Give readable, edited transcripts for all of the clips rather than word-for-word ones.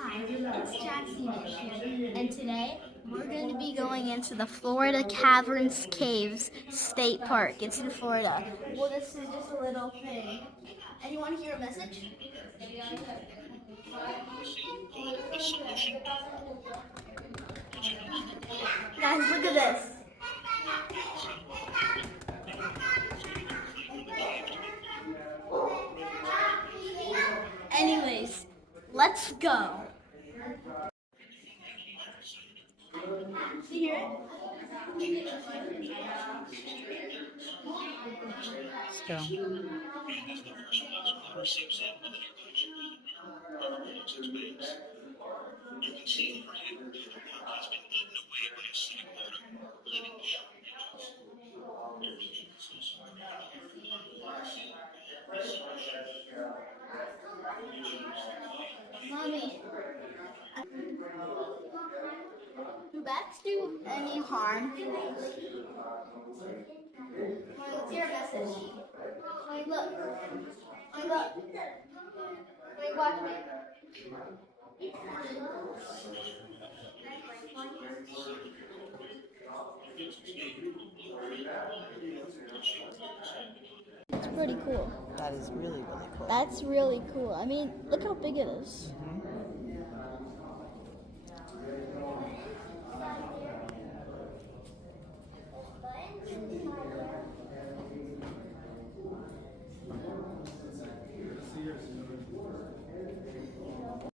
Hi, it's Jackson here, and today we're going to be going into the Florida Cavern State Park. It's in Florida. Well, this is just a little thing. Anyone hear a message? Guys, look at this. Anyways, let's go. Do you hear it? Let's go. Mommy, do bats do any harm? Let's hear a message. Look. Look. Watch me. It's pretty cool. That is really, really cool. That's really cool. I mean, look how big it is.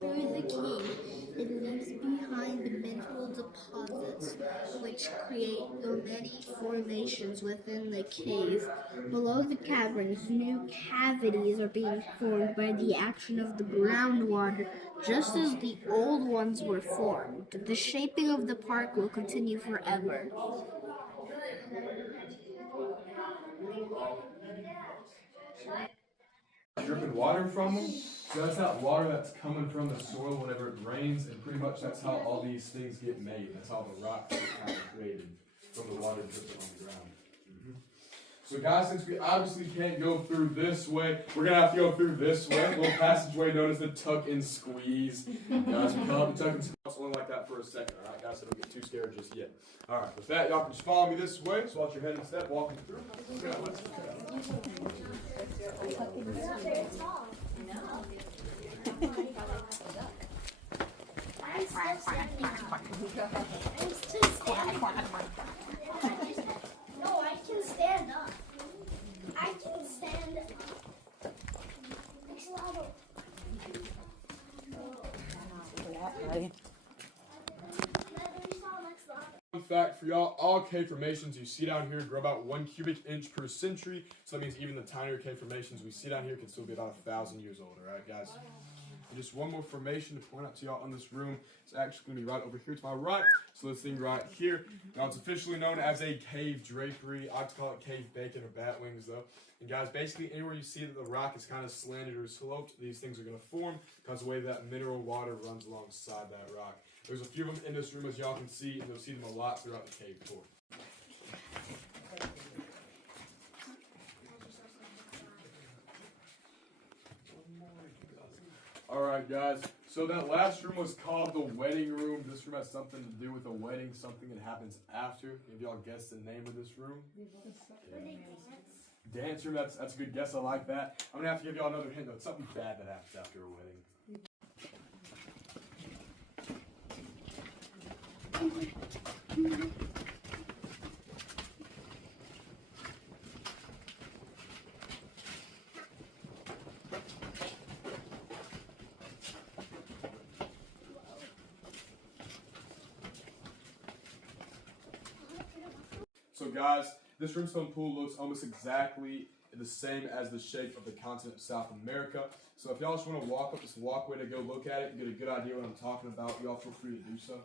Through the cave, it leaves behind the mineral deposits, which create the many formations within the cave. Below the caverns, new cavities are being formed by the action of the groundwater, just as the old ones were formed. The shaping of the park will continue forever. Dripping water from them. So that's that water that's coming from the soil whenever it rains, and pretty much that's how all these things get made. That's how the rocks get kind of created from the water dripping on the ground. So guys, since we obviously can't go through this way, we're going to have to go through this way, a little passageway known as the tuck and squeeze. Guys, we call it the tuck and squeeze. Only like that for a second, alright guys, so don't get too scared just yet. Alright, with that, y'all can just follow me this way, so watch your head and step, walking through. Yeah, let's go. No, I can stand up. I can stand up. Next level. Fun fact for y'all, all cave formations you see down here grow about 1 cubic inch per century, so that means even the tinier cave formations we see down here can still be about 1,000 years old, alright guys? And just one more formation to point out to y'all in this room. It's actually going to be right over here to my right. So this thing right here. Now it's officially known as a cave drapery. I like to call it cave bacon or bat wings though. And guys, basically anywhere you see that the rock is kind of slanted or sloped, these things are going to form because of the way that mineral water runs alongside that rock. There's a few of them in this room as y'all can see, and you'll see them a lot throughout the cave tour. Alright guys, so that last room was called the wedding room. This room has something to do with a wedding, something that happens after. If y'all guess the name of this room? Yeah. Dance room, that's a good guess, I like that. I'm going to have to give y'all another hint though. It's something bad that happens after a wedding. So guys, this rimstone pool looks almost exactly the same as the shape of the continent of South America. So if y'all just want to walk up this walkway to go look at it and get a good idea what I'm talking about, y'all feel free to do so.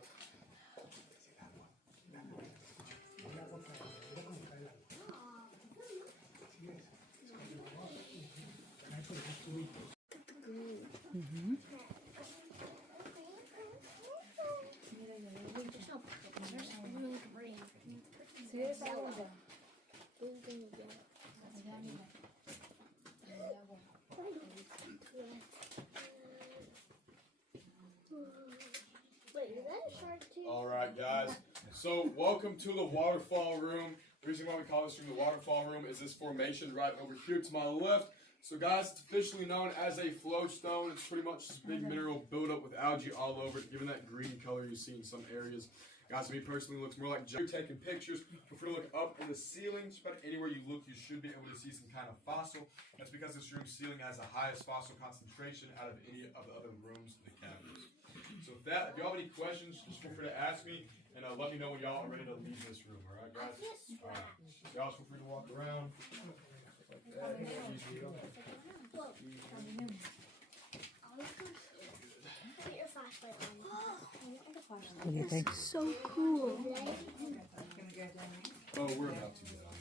Alright guys, so welcome to the waterfall room. The reason why we call this room the waterfall room is this formation right over here to my left. So guys, it's officially known as a flowstone. It's pretty much this big mineral buildup with algae all over it, giving that green color you see in some areas. Guys, to me personally, it looks more like you're taking pictures. Feel free to look up in the ceiling. Just about anywhere you look, you should be able to see some kind of fossil. That's because this room's ceiling has the highest fossil concentration out of any of the other rooms in the caverns. So with that, if y'all have any questions, just feel free to ask me, and let me know when y'all are ready to leave this room, all right, guys? All right. So y'all feel free to walk around. Like that. Put your flashlight on. What do you think? So cool. Oh, we're about to get on.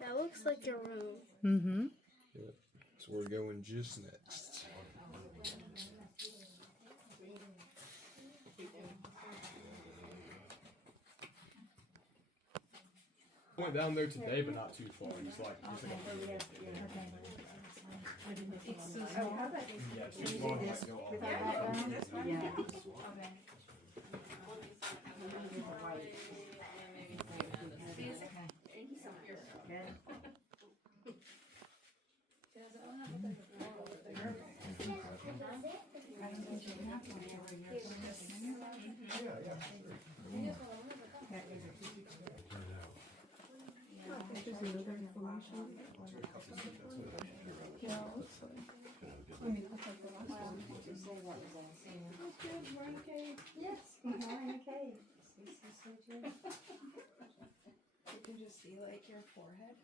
That looks like a room. Mm-hmm. Yep. So we're going just next. I went down there today, but not too far. It's like a It's so small. yeah, it's too long, like, go all the way. Yeah. Yes, we're in a cave. You can just see like your forehead.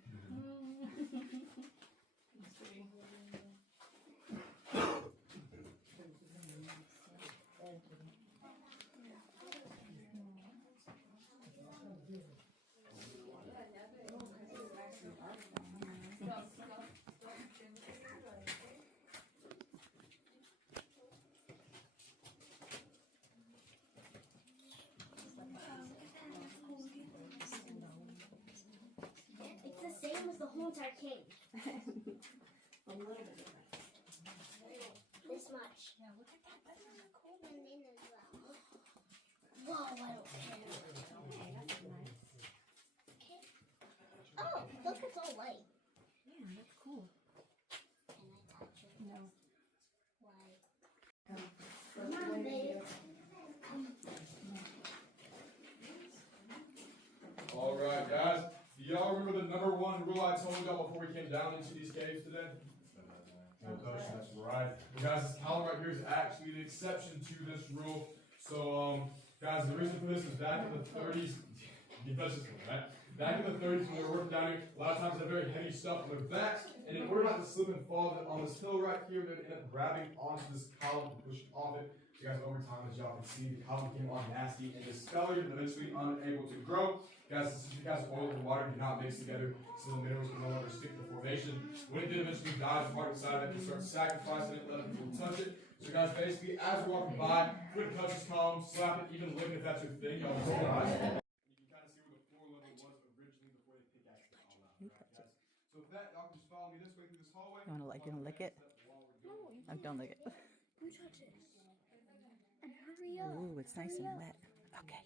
It's the same as the whole entire cave. A little bit different. This much. Yeah, look at that. That's really cool. And then as well. Whoa, I don't care. Okay, that's nice. Okay. Oh, look, it's all white. Yeah, that's cool. Can I touch it? No. Why? Come Come on, babe. Alright, guys. Do y'all remember the number one rule I told y'all before we came down into these caves today? No potion, that's right. Well, guys, this column right here is actually the exception to this rule. So, guys, the reason for this is back in the 30s. You touched this one, right? Back in the 30s when they were working down here, a lot of times they had very heavy stuff on their backs, and in order not to slip and fall on this hill right here, they'd end up grabbing onto this column and pushing off it. So guys, over time, as y'all can see, the column became all nasty and discolored and eventually unable to grow. Guys, this is because oil and water do not mix together, so the minerals can no longer stick to the formation. When it did eventually die, the part inside of it, you start sacrificing it, letting people touch it. So guys, basically, as we're walking by, quick touch this column, slap it, even lick it if that's your thing. Y'all roll your eyes. You can kind of see where the floor level was originally before they pickaxed it all out. Right, guys? So with that, y'all can just follow me this way through this hallway. You wanna lick it? Oh, don't lick it. You touch it. And hurry up. Ooh, it's nice and wet. Okay.